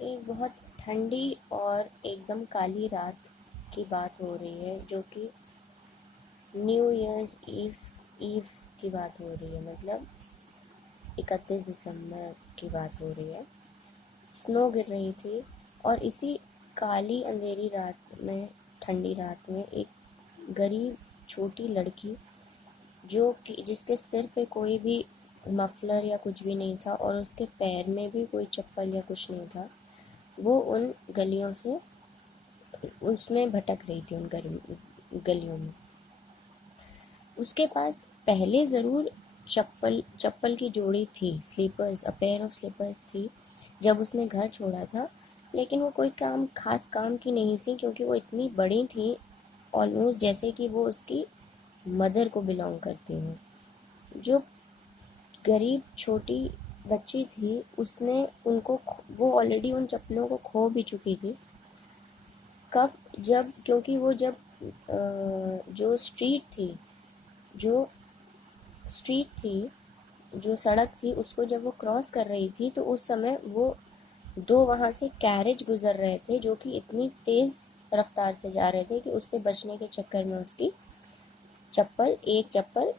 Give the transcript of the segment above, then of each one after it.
एक बहुत ठंडी और एकदम काली रात की बात हो रही है, जो कि न्यू ईयर्स ईव की बात हो रही है। मतलब 31 दिसंबर की बात हो रही है। स्नो गिर रही थी और इसी काली अंधेरी रात में, ठंडी रात में, एक गरीब छोटी लड़की, जो कि जिसके सिर पे कोई भी मफलर या कुछ भी नहीं था और उसके पैर में भी कोई चप्पल या कुछ नहीं था, वो उन गलियों से उसमें भटक रही थी, उन गलियों में। उसके पास पहले ज़रूर चप्पल की जोड़ी थी, slippers, a pair of slippers थी, जब उसने घर छोड़ा था। लेकिन वो कोई खास काम की नहीं थी, क्योंकि वो इतनी बड़ी थी, ऑलमोस्ट जैसे कि वो उसकी मदर को बिलोंग करती हैं। जो गरीब छोटी बच्ची थी, उसने उनको वो ऑलरेडी उन चप्पलों को खो भी चुकी थी। कब? जब क्योंकि वो जब जो जो स्ट्रीट थी जो सड़क थी, उसको जब वो क्रॉस कर रही थी, तो उस समय वो दो वहाँ से कैरेज गुजर रहे थे, जो कि इतनी तेज़ रफ्तार से जा रहे थे कि उससे बचने के चक्कर में उसकी एक चप्पल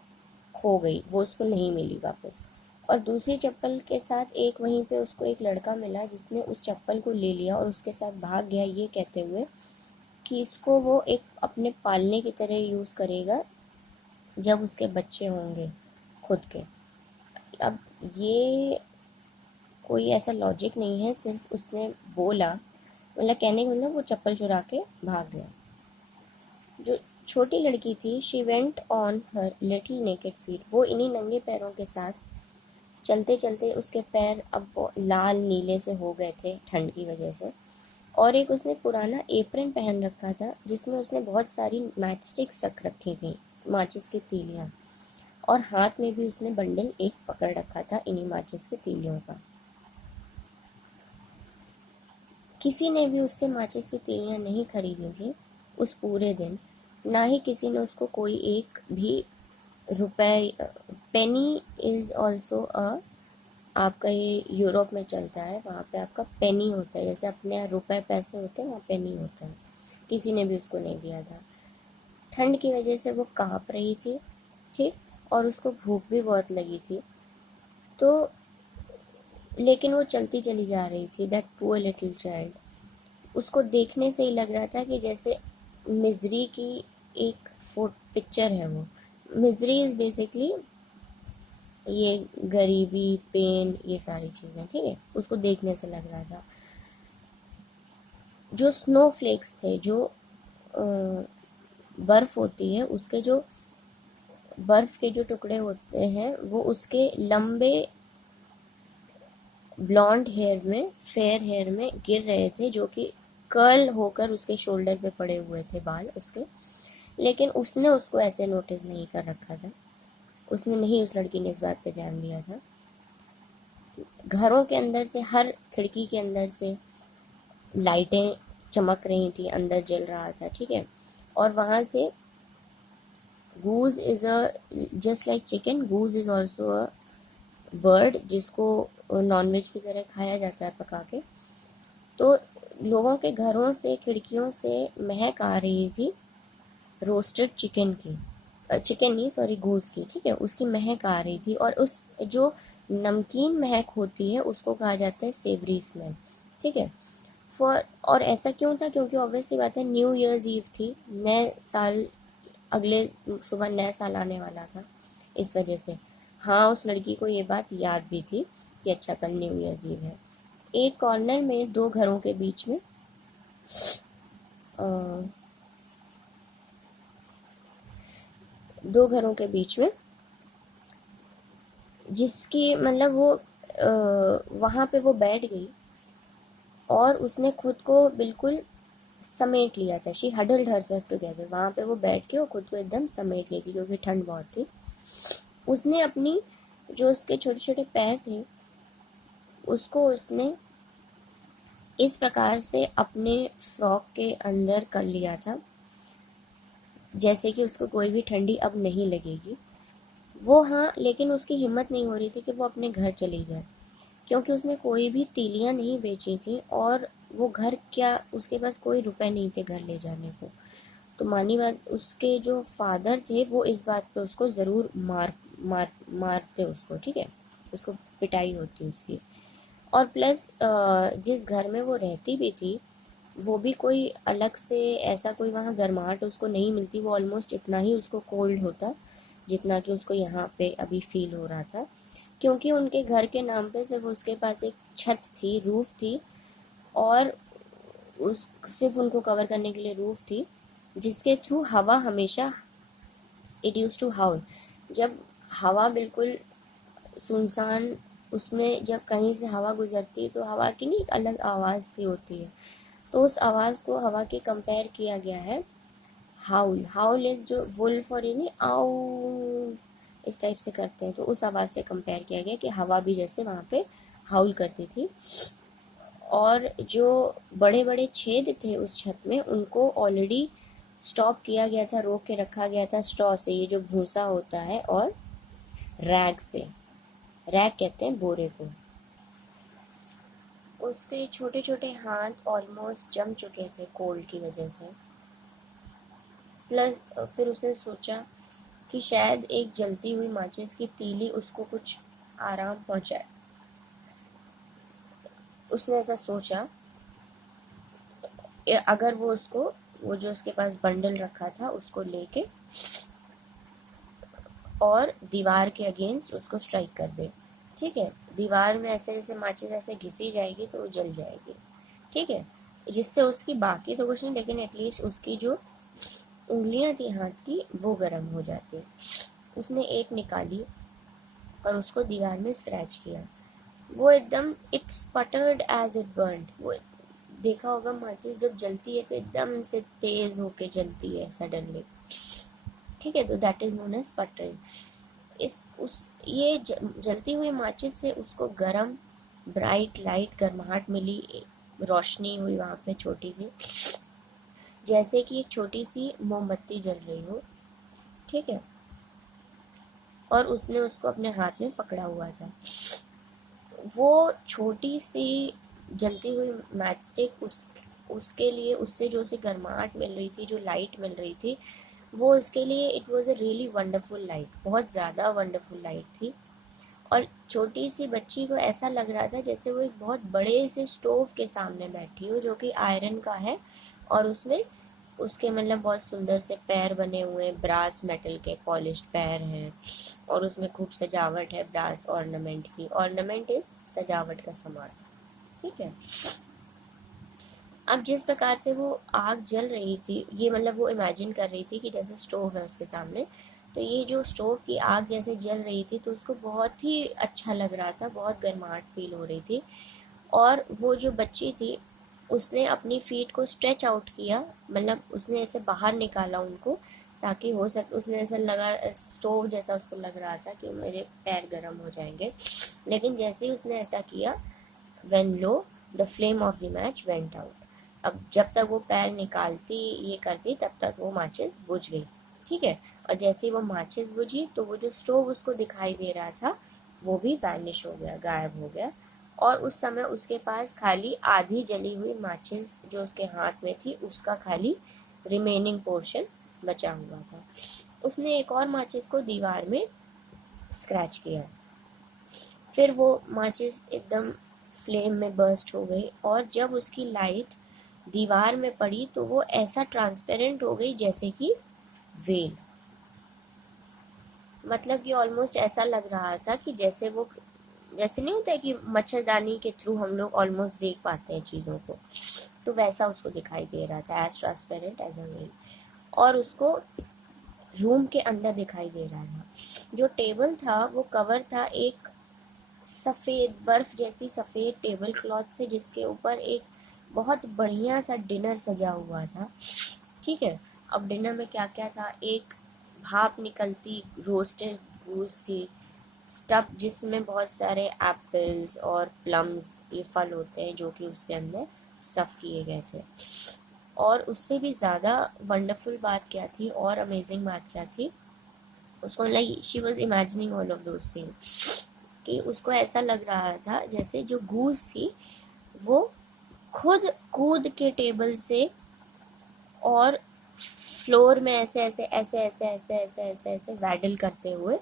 खो गई, वो उसको नहीं मिली वापस। और दूसरी चप्पल के साथ वहीं पे उसको एक लड़का मिला, जिसने उस चप्पल को ले लिया और उसके साथ भाग गया, ये कहते हुए कि इसको वो एक अपने पालने की तरह यूज़ करेगा जब उसके बच्चे होंगे खुद के। अब ये कोई ऐसा लॉजिक नहीं है, सिर्फ उसने बोला, मतलब कहने का मतलब वो चप्पल चुरा के भाग गया। जो छोटी लड़की थी, she went on her little naked feet, वो इन्हीं नंगे पैरों के साथ चलते चलते, उसके पैर अब लाल नीले से हो गए थे ठंड की वजह से। और एक उसने पुराना एप्रन पहन रखा था, जिसमें उसने बहुत सारी मैच स्टिक्स रख रखी थी, माचिस की तीलियां। और हाथ में भी उसने बंडल एक पकड़ रखा था इन्हीं माचिस की तीलियों का। किसी ने भी उससे माचिस की तीलियां नहीं खरीदी थी उस पूरे दिन, ना ही किसी ने उसको कोई एक भी रुपए। पेनी इज ऑल्सो अ, आपका ये यूरोप में चलता है, वहाँ पे आपका पेनी होता है, जैसे अपने यहाँ रुपए पैसे होते हैं, वहाँ पेनी होता है। किसी ने भी उसको नहीं दिया था। ठंड की वजह से वो काँप रही थी, ठीक, और उसको भूख भी बहुत लगी थी। तो लेकिन वो चलती चली जा रही थी, दैट पुअर लिटिल चाइल्ड। उसको देखने से ही लग रहा था कि जैसे मिजरी की एक पिक्चर है वो। मिजरी इज बेसिकली ये गरीबी, पेन, ये सारी चीज़ें, ठीक है, उसको देखने से लग रहा था। जो स्नो फ्लेक्स थे, जो बर्फ होती है, उसके जो बर्फ के जो टुकड़े होते हैं, वो उसके लंबे ब्लॉन्ड हेयर में, फेयर हेयर में गिर रहे थे, जो कि कर्ल होकर उसके शोल्डर पे पड़े हुए थे बाल उसके। लेकिन उसने उसको ऐसे नोटिस नहीं कर रखा था, उसने नहीं, उस लड़की ने इस बात पे ध्यान दिया था। घरों के अंदर से, हर खिड़की के अंदर से लाइटें चमक रही थी, अंदर जल रहा था, ठीक है। और वहाँ से goose is a, just like chicken, goose is also a bird, जिसको नॉनवेज की तरह खाया जाता है पका के। तो लोगों के घरों से, खिड़कियों से महक आ रही थी रोस्टेड चिकन की, चिकन नहीं, सॉरी, गूस की, ठीक है, उसकी महक आ रही थी। और उस जो नमकीन महक होती है, उसको कहा जाता है सेवरी स्मेल, ठीक है। और ऐसा क्यों था? क्योंकि ऑब्वियसली बात है, न्यू ईयर्स ईव थी, नए साल, अगले सुबह नया साल आने वाला था, इस वजह से। हाँ, उस लड़की को ये बात याद भी थी कि अच्छा, कल न्यू ईयर्स ईव है। एक कॉर्नर में दो घरों के बीच में, जिसकी मतलब वो वहाँ पे वो बैठ गई और उसने खुद को बिल्कुल समेट लिया था। शी हडल्ड हरसेल्फ टुगेदर, वहाँ पे वो बैठ के वो खुद को एकदम समेट ली थी, क्योंकि ठंड बहुत थी। उसने अपनी, जो उसके छोटे छोटे पैर थे, उसको उसने इस प्रकार से अपने फ्रॉक के अंदर कर लिया था, जैसे कि उसको कोई भी ठंडी अब नहीं लगेगी। वो, हाँ, लेकिन उसकी हिम्मत नहीं हो रही थी कि वो अपने घर चली जाए। क्योंकि उसने कोई भी तीलियां नहीं बेची थी, और वो घर क्या, उसके पास कोई रुपए नहीं थे घर ले जाने को। तो मानी बात, उसके जो फादर थे वो इस बात पे उसको ज़रूर मारते उसको, ठीक है, उसको पिटाई होती उसकी। और प्लस जिस घर में वो रहती भी थी, वो भी कोई अलग से ऐसा कोई वहाँ गर्माहट उसको नहीं मिलती, वो ऑलमोस्ट इतना ही उसको कोल्ड होता जितना कि उसको यहाँ पे अभी फील हो रहा था। क्योंकि उनके घर के नाम पे सिर्फ उसके पास एक छत थी, रूफ थी, और उस सिर्फ उनको कवर करने के लिए रूफ थी, जिसके थ्रू हवा हमेशा, इट यूज टू हाउल, जब हवा बिल्कुल सुनसान, उसमें जब कहीं से हवा गुजरती तो हवा की नहीं एक अलग आवाज़ सी होती है, तो उस आवाज़ को हवा के कंपेयर किया गया है हाउल। हाउल इज जो वुल्फ और यानी आउ इस टाइप से करते हैं, तो उस आवाज़ से कंपेयर किया गया कि हवा भी जैसे वहाँ पे हाउल करती थी। और जो बड़े बड़े छेद थे उस छत में, उनको ऑलरेडी स्टॉप किया गया था, रोक के रखा गया था स्ट्रॉ से, ये जो भूसा होता है, और रैग से, रैग कहते हैं बोरे को। उसके छोटे छोटे हाथ ऑलमोस्ट जम चुके थे कोल्ड की वजह से। प्लस फिर उसने सोचा कि शायद एक जलती हुई माचिस की तीली उसको कुछ आराम पहुंचाए। उसने ऐसा सोचा, अगर वो उसको, वो जो उसके पास बंडल रखा था उसको लेके और दीवार के अगेंस्ट उसको स्ट्राइक कर दे, ठीक है, दीवार में ऐसे जैसे माचिस ऐसे घिसी जाएगी तो वो जल जाएगी, ठीक है, जिससे उसकी बाकी तो कुछ नहीं, लेकिन एटलीस्ट उसकी जो उंगलियां थी हाथ की वो गर्म हो जाती। उसने एक निकाली और उसको दीवार में स्क्रैच किया। वो एकदम, इट स्पटर्ड एज इट बर्न्ड। वो देखा होगा माचिस जब जलती है तो एकदम से तेज होके जलती है सडनली, ठीक है, तो that is known as sputtering. इस उस ये जलती हुई माचिस से उसको गरम ब्राइट लाइट गर्माहट मिली, रोशनी हुई वहाँ पे छोटी सी, जैसे कि एक छोटी सी मोमबत्ती जल रही हो, ठीक है, और उसने उसको अपने हाथ में पकड़ा हुआ था। वो छोटी सी जलती हुई मैच स्टिक उसके लिए, उससे जो उसे गर्माहट मिल रही थी, जो लाइट मिल रही थी, वो उसके लिए it was a really wonderful light, बहुत ज़्यादा वंडरफुल लाइट थी। और छोटी सी बच्ची को ऐसा लग रहा था जैसे वो एक बहुत बड़े से स्टोव के सामने बैठी हो जो कि आयरन का है, और उसमें उसके मतलब बहुत सुंदर से पैर बने हुए हैं, ब्रास मेटल के पॉलिश्ड पैर हैं, और उसमें खूब सजावट है ब्रास ऑर्नामेंट की। ऑर्नामेंट इज सजावट का सामान, ठीक है। अब जिस प्रकार से वो आग जल रही थी, ये मतलब वो इमेजिन कर रही थी कि जैसे स्टोव है उसके सामने, तो ये जो स्टोव की आग जैसे जल रही थी तो उसको बहुत ही अच्छा लग रहा था, बहुत गर्माहट फील हो रही थी। और वो जो बच्ची थी उसने अपनी फीट को स्ट्रेच आउट किया, मतलब उसने ऐसे बाहर निकाला उनको, ताकि हो सके, उसने ऐसा लगा स्टोव जैसा उसको लग रहा था कि मेरे पैर गर्म हो जाएंगे। लेकिन जैसे ही उसने ऐसा किया, when low the flame of the match went out. अब जब तक वो पैर निकालती ये करती तब तक वो माचिस बुझ गई, ठीक है। और जैसे ही वो माचिस बुझी तो वो जो स्टोव उसको दिखाई दे रहा था वो भी वैनिश हो गया, गायब हो गया। और उस समय उसके पास खाली आधी जली हुई माचिस जो उसके हाथ में थी उसका खाली रिमेनिंग पोर्शन बचा हुआ था। उसने एक और माचिस को दीवार में स्क्रैच किया, फिर वो माचिस एकदम फ्लेम में बर्स्ट हो गई, और जब उसकी लाइट दीवार में पड़ी तो वो ऐसा ट्रांसपेरेंट हो गई जैसे कि वेल, मतलब कि ऑलमोस्ट ऐसा लग रहा था कि जैसे वो, जैसे नहीं होता है कि मच्छरदानी के थ्रू हम लोग ऑलमोस्ट देख पाते हैं चीज़ों को, तो वैसा उसको दिखाई दे रहा था, as transparent as a veil. और उसको रूम के अंदर दिखाई दे रहा था। जो टेबल था वो कवर था एक सफ़ेद बर्फ़ जैसी सफ़ेद टेबल क्लॉथ से, जिसके ऊपर एक बहुत बढ़िया सा डिनर सजा हुआ था, ठीक है। अब डिनर में क्या क्या था, एक भाप निकलती रोस्टेड गूस थी, स्टफ जिसमें बहुत सारे एप्पल्स और प्लम्स, ये फल होते हैं जो कि उसके अंदर स्टफ़ किए गए थे। और उससे भी ज़्यादा वंडरफुल बात क्या थी और अमेजिंग बात क्या थी, उसको like she was imagining all of those things. कि उसको ऐसा लग रहा था जैसे जो गूस थी वो खुद कूद के टेबल से और फ्लोर में ऐसे ऐसे ऐसे ऐसे ऐसे ऐसे ऐसे ऐसे वैडल करते हुए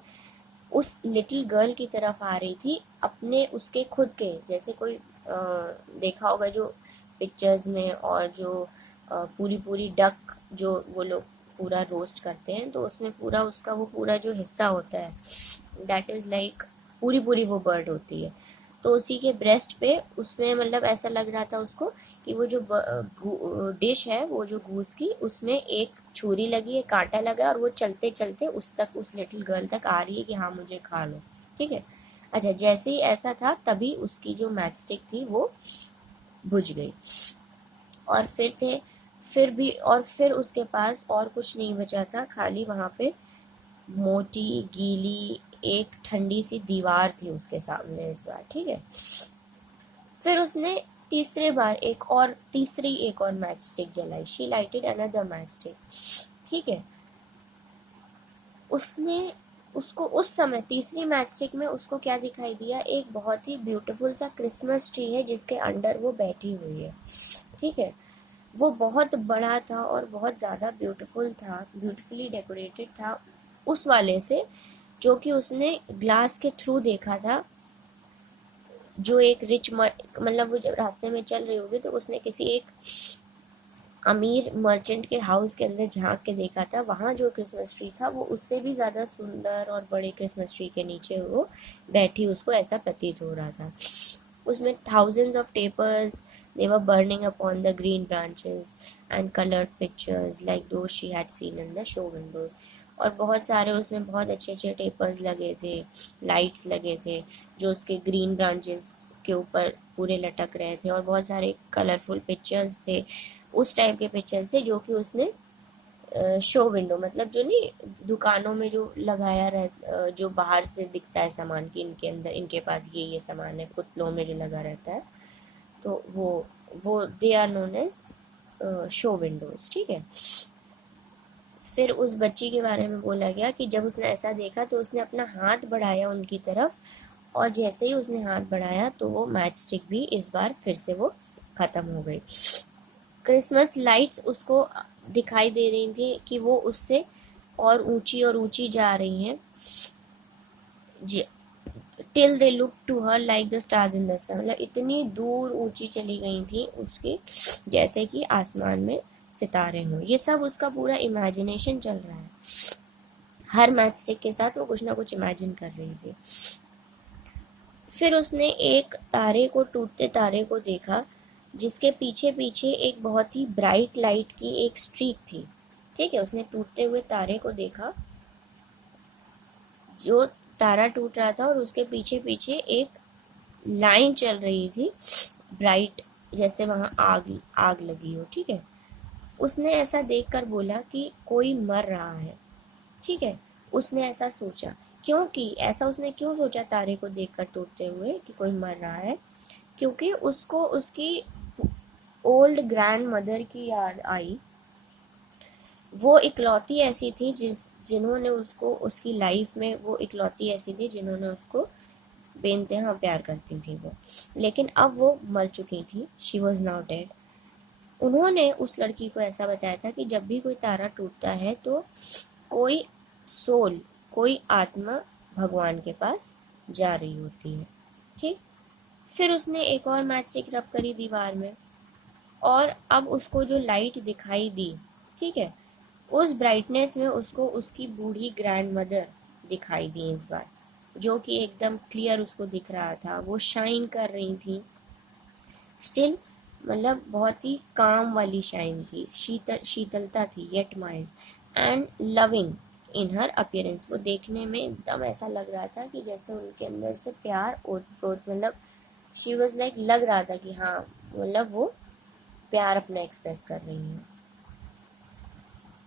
उस लिटिल गर्ल की तरफ आ रही थी, अपने उसके खुद के जैसे कोई देखा होगा जो पिक्चर्स में, और जो पूरी पूरी डक जो वो लोग पूरा रोस्ट करते हैं तो उसमें पूरा उसका वो पूरा जो हिस्सा होता है दैट इज़ लाइक पूरी पूरी वो बर्ड होती है, तो उसी के ब्रेस्ट पे उसमें मतलब ऐसा लग रहा था उसको कि वो जो डिश है वो जो गूस की उसमें एक छुरी लगी है, कांटा लगा है, और वो चलते चलते उस तक उस लिटिल गर्ल तक आ रही है कि हाँ मुझे खा लो, ठीक है। अच्छा, जैसे ही ऐसा था तभी उसकी जो मैच स्टिक थी वो बुझ गई, और फिर उसके पास और कुछ नहीं बचा था, खाली वहाँ पे मोटी गीली एक ठंडी सी दीवार थी उसके सामने इस बार, ठीक है। फिर उसने तीसरी एक और मैच स्टिक जलाई, she lighted another match stick, ठीक है। उसने उसको उस समय तीसरी मैच स्टिक में उसको क्या दिखाई दिया, एक बहुत ही ब्यूटीफुल सा क्रिसमस ट्री है जिसके अंडर वो बैठी हुई है, ठीक है। वो बहुत बड़ा था और बहुत ज़्यादा ब्यूटीफुल था, ब्यूटीफुली डेकोरेटेड था उस वाले से जो कि उसने ग्लास के थ्रू देखा था, जो एक मतलब वो जब रास्ते में चल रही होगी तो उसने किसी एक अमीर मर्चेंट के हाउस के अंदर झांक के देखा था, वहाँ जो क्रिसमस ट्री था वो उससे भी ज़्यादा सुंदर और बड़े क्रिसमस ट्री के नीचे वो बैठी उसको ऐसा प्रतीत हो रहा था। उसमें thousands of tapers, they were burning upon the green branches and colored pictures like those she had seen in the show windows. और बहुत सारे उसमें बहुत अच्छे अच्छे टेपर्स लगे थे, लाइट्स लगे थे जो उसके ग्रीन ब्रांचेस के ऊपर पूरे लटक रहे थे, और बहुत सारे कलरफुल पिक्चर्स थे, उस टाइप के पिक्चर्स थे जो कि उसने शो विंडो मतलब जो नहीं दुकानों में जो लगाया रह जो बाहर से दिखता है सामान की इनके अंदर इनके पास ये सामान है, पुतलों में जो लगा रहता है, तो वो they are known as show windows, ठीक है। फिर उस बच्ची के बारे में बोला गया कि जब उसने ऐसा देखा तो उसने अपना हाथ बढ़ाया उनकी तरफ, और जैसे ही उसने हाथ बढ़ाया तो वो मैच स्टिक भी इस बार फिर से वो ख़त्म हो गई। क्रिसमस लाइट्स उसको दिखाई दे रही थी कि वो उससे और ऊंची जा रही हैं, till they look to her like the stars in the sky, मतलब इतनी दूर ऊंची चली गई थी उसकी जैसे कि आसमान में सितारे हों। ये सब उसका पूरा इमेजिनेशन चल रहा है, हर मैच स्टिक के साथ वो कुछ ना कुछ इमेजिन कर रही थी। फिर उसने एक तारे को टूटते तारे को देखा जिसके पीछे पीछे एक बहुत ही ब्राइट लाइट की एक स्ट्रीक थी, ठीक है। उसने टूटते हुए तारे को देखा, जो तारा टूट रहा था और उसके पीछे पीछे एक लाइन चल रही थी ब्राइट, जैसे वहाँ आग आग लगी हो, ठीक है। उसने ऐसा देखकर बोला कि कोई मर रहा है, ठीक है। उसने ऐसा सोचा, क्योंकि ऐसा उसने क्यों सोचा तारे को देखकर टूटते हुए कि कोई मर रहा है, क्योंकि उसको उसकी ओल्ड ग्रैंड मदर की याद आई। वो इकलौती ऐसी थी जिन्होंने उसको उसकी लाइफ में वो इकलौती ऐसी थी जिन्होंने उसको बेइंतहा प्यार करती थी वो, लेकिन अब वो मर चुकी थी, शी वॉज नाउ डेड। उन्होंने उस लड़की को ऐसा बताया था कि जब भी कोई तारा टूटता है तो कोई सोल, कोई आत्मा भगवान के पास जा रही होती है, ठीक। फिर उसने एक और मैच स्टिक रब करी दीवार में, और अब उसको जो लाइट दिखाई दी, ठीक है, उस ब्राइटनेस में उसको उसकी बूढ़ी ग्रैंड मदर दिखाई दी इस बार, जो कि एकदम क्लियर उसको दिख रहा था, वो शाइन कर रही थी स्टिल, मतलब बहुत ही काम वाली शाइन थी, शीतलता थी, yet mild and loving in her appearance. वो देखने में एकदम ऐसा लग रहा था कि जैसे उनके अंदर से प्यार ओत मतलब शी वॉज लाइक, लग रहा था कि हाँ मतलब वो प्यार अपना एक्सप्रेस कर रही हैं।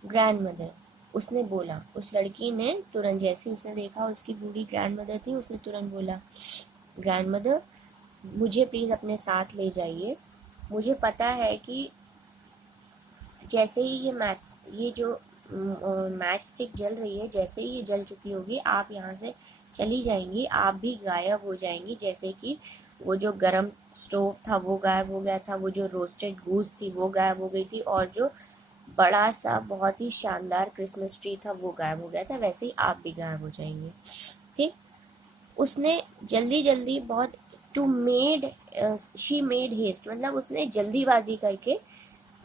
ग्रैंड मदर, उसने बोला, उस लड़की ने तुरंत जैसे उसने देखा उसकी बूढ़ी ग्रैंड मदर थी, उसने तुरंत बोला, ग्रैंड मदर मुझे प्लीज़ अपने साथ ले जाइए, मुझे पता है कि जैसे ही ये जो मैच स्टिक जल रही है, जैसे ही ये जल चुकी होगी आप यहाँ से चली जाएंगी, आप भी गायब हो जाएंगी। जैसे कि वो जो गरम स्टोव था वो गायब हो गया था, वो जो रोस्टेड गूस थी वो गायब हो गई थी, और जो बड़ा सा बहुत ही शानदार क्रिसमस ट्री था वो गायब हो गया था, वैसे ही आप भी गायब हो जाएंगे। ठीक। उसने जल्दी जल्दी बहुत to made she made haste, मतलब उसने जल्दीबाजी करके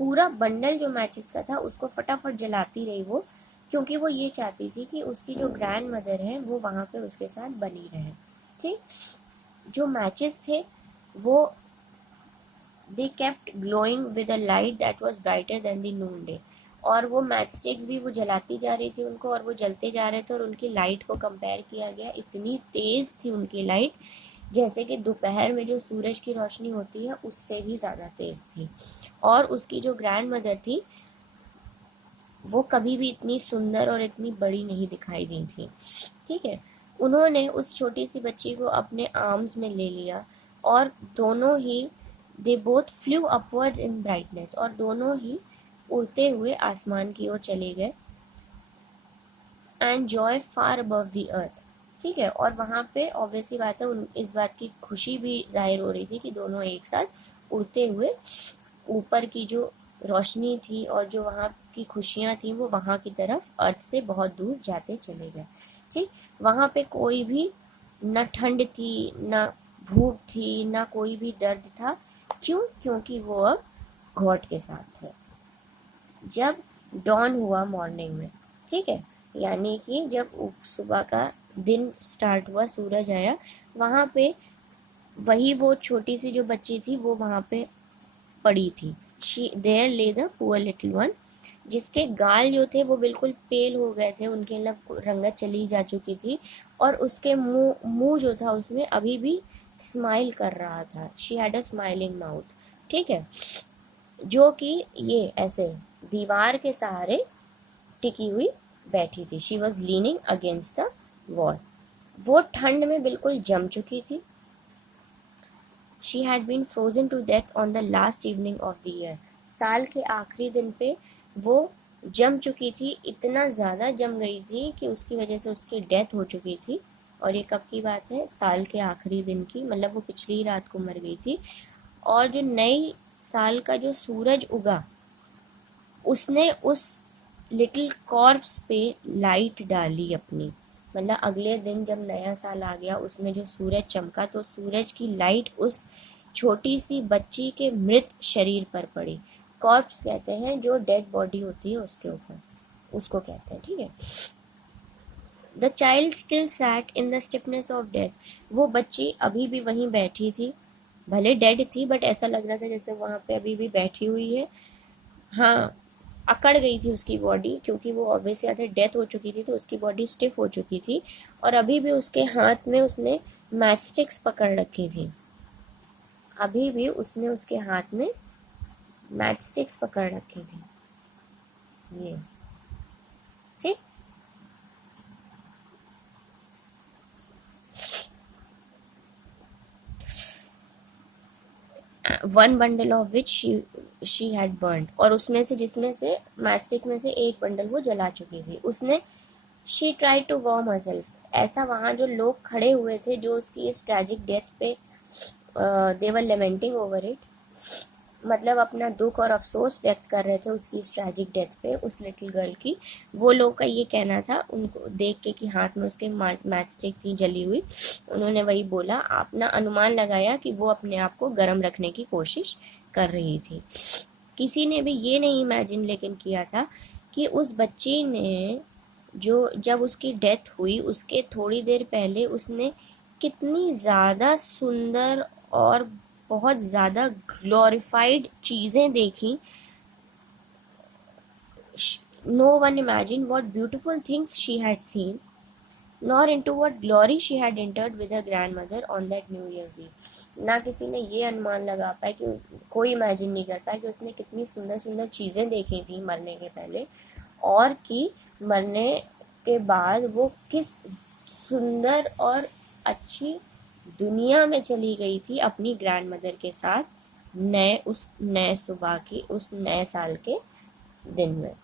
पूरा बंडल जो मैचेस का था उसको फटाफट जलाती रही वो, क्योंकि वो ये चाहती थी कि उसकी जो ग्रैंड मदर है वो वहाँ पे उसके साथ बनी रहे। ठीक। जो मैचेस थे वो they kept glowing with a light that was brighter then the Noon day, और वो मैच स्टिक्स भी वो जलाती जा रही थी उनको, और वो जलते जा रहे थे, और उनकी लाइट को कंपेयर किया गया, इतनी तेज़ थी उनकी लाइट जैसे कि दोपहर में जो सूरज की रोशनी होती है उससे भी ज़्यादा तेज़ थी। और उसकी जो ग्रैंड मदर थी वो कभी भी इतनी सुंदर और इतनी बड़ी नहीं दिखाई दी थी। ठीक है। उन्होंने उस छोटी सी बच्ची को अपने आर्म्स में ले लिया, और दोनों ही they both flew upwards in brightness, और दोनों ही उड़ते हुए आसमान की ओर चले गए। And Joy far above the earth. ठीक है। और वहाँ पे ऑब्वियसली बात है, इस बात की खुशी भी जाहिर हो रही थी कि दोनों एक साथ उड़ते हुए ऊपर की जो रोशनी थी और जो वहाँ की खुशियाँ थी वो वहाँ की तरफ अर्थ से बहुत दूर जाते चले गए। ठीक। वहाँ पे कोई भी न ठंड थी, न भूख थी, न कोई भी दर्द था। क्यों? क्योंकि वो अब गॉड के साथ थे। जब डॉन हुआ मॉर्निंग में, ठीक है, यानी कि जब सुबह का दिन स्टार्ट हुआ, सूरज आया, वहाँ पे वही वो छोटी सी जो बच्ची थी वो वहाँ पे पड़ी थी। शी देयर ले द पुअर लिटिल वन, जिसके गाल जो थे वो बिल्कुल पेल हो गए थे, उनकी मतलब रंगत चली जा चुकी थी, और उसके मुंह जो था उसमें अभी भी स्माइल कर रहा था। She had a smiling mouth. ठीक है। जो कि ये ऐसे दीवार के सहारे टिकी हुई बैठी थी। She was leaning against the wall. वो ठंड में बिल्कुल जम चुकी थी। She had been frozen to death on the last evening of the year. साल के आखिरी दिन पे वो जम चुकी थी, इतना ज़्यादा जम गई थी कि उसकी वजह से उसकी डेथ हो चुकी थी। और ये कब की बात है? साल के आखिरी दिन की, मतलब वो पिछली रात को मर गई थी। और जो नई साल का जो सूरज उगा उसने उस लिटिल कॉर्प्स पे लाइट डाली अपनी, मतलब अगले दिन जब नया साल आ गया उसमें जो सूरज चमका तो सूरज की लाइट उस छोटी सी बच्ची के मृत शरीर पर पड़ी। कॉर्प्स कहते हैं जो डेड बॉडी होती है उसके ऊपर, उसको कहते हैं। ठीक है। The child still sat in the stiffness of death. वो बच्ची अभी भी वहीं बैठी थी, भले डेड थी बट ऐसा लग रहा था जैसे वहाँ पे अभी भी बैठी हुई है। हाँ, अकड़ गई थी उसकी बॉडी, क्योंकि वो ऑब्वियसली आधे डेथ हो चुकी थी तो उसकी बॉडी स्टिफ हो चुकी थी, और अभी भी उसके हाथ में उसने मैच स्टिक्स पकड़ रखी थी। अभी भी उसने उसके हाथ में मैच स्टिक्स पकड़ रखी थी। ये ठीक। One bundle of which she had burned, और उसमें से जिसमें से मैच स्टिक में से एक बंडल वो जला चुकी थी। उसने she try to warm herself. ऐसा वहाँ जो लोग खड़े हुए थे जो उसकी इस ट्रैजिक डेथ पे दे वर लेमेंटिंग ओवर इट, मतलब अपना दुख और अफसोस व्यक्त कर रहे थे उसकी इस ट्रैजिक डेथ पे, उस लिटिल गर्ल की। वो लोग का ये कहना था उनको देख के कि हाथ में उसके मैच स्टिक थी जली हुई। उन्होंने वही बोला, अपना अनुमान लगाया कि वो अपने आप को गर्म रखने की कोशिश कर रही थी। किसी ने भी ये नहीं इमेजिन लेकिन किया था कि उस बच्ची ने जो जब उसकी डेथ हुई उसके थोड़ी देर पहले उसने कितनी ज़्यादा सुंदर और बहुत ज़्यादा ग्लोरीफाइड चीज़ें देखी। No one imagine what beautiful things she had seen, nor into what glory she had entered with her grandmother on that New Year's Eve। ना किसी ने ये अनुमान लगा पाया कि कोई इमेजिन नहीं कर पाया कि उसने कितनी सुंदर सुंदर चीज़ें देखी थी मरने के पहले, और कि मरने के बाद वो किस सुंदर और अच्छी दुनिया में चली गई थी अपनी ग्रैंड मदर के साथ, उस नए सुबह की, उस नए साल के दिन में।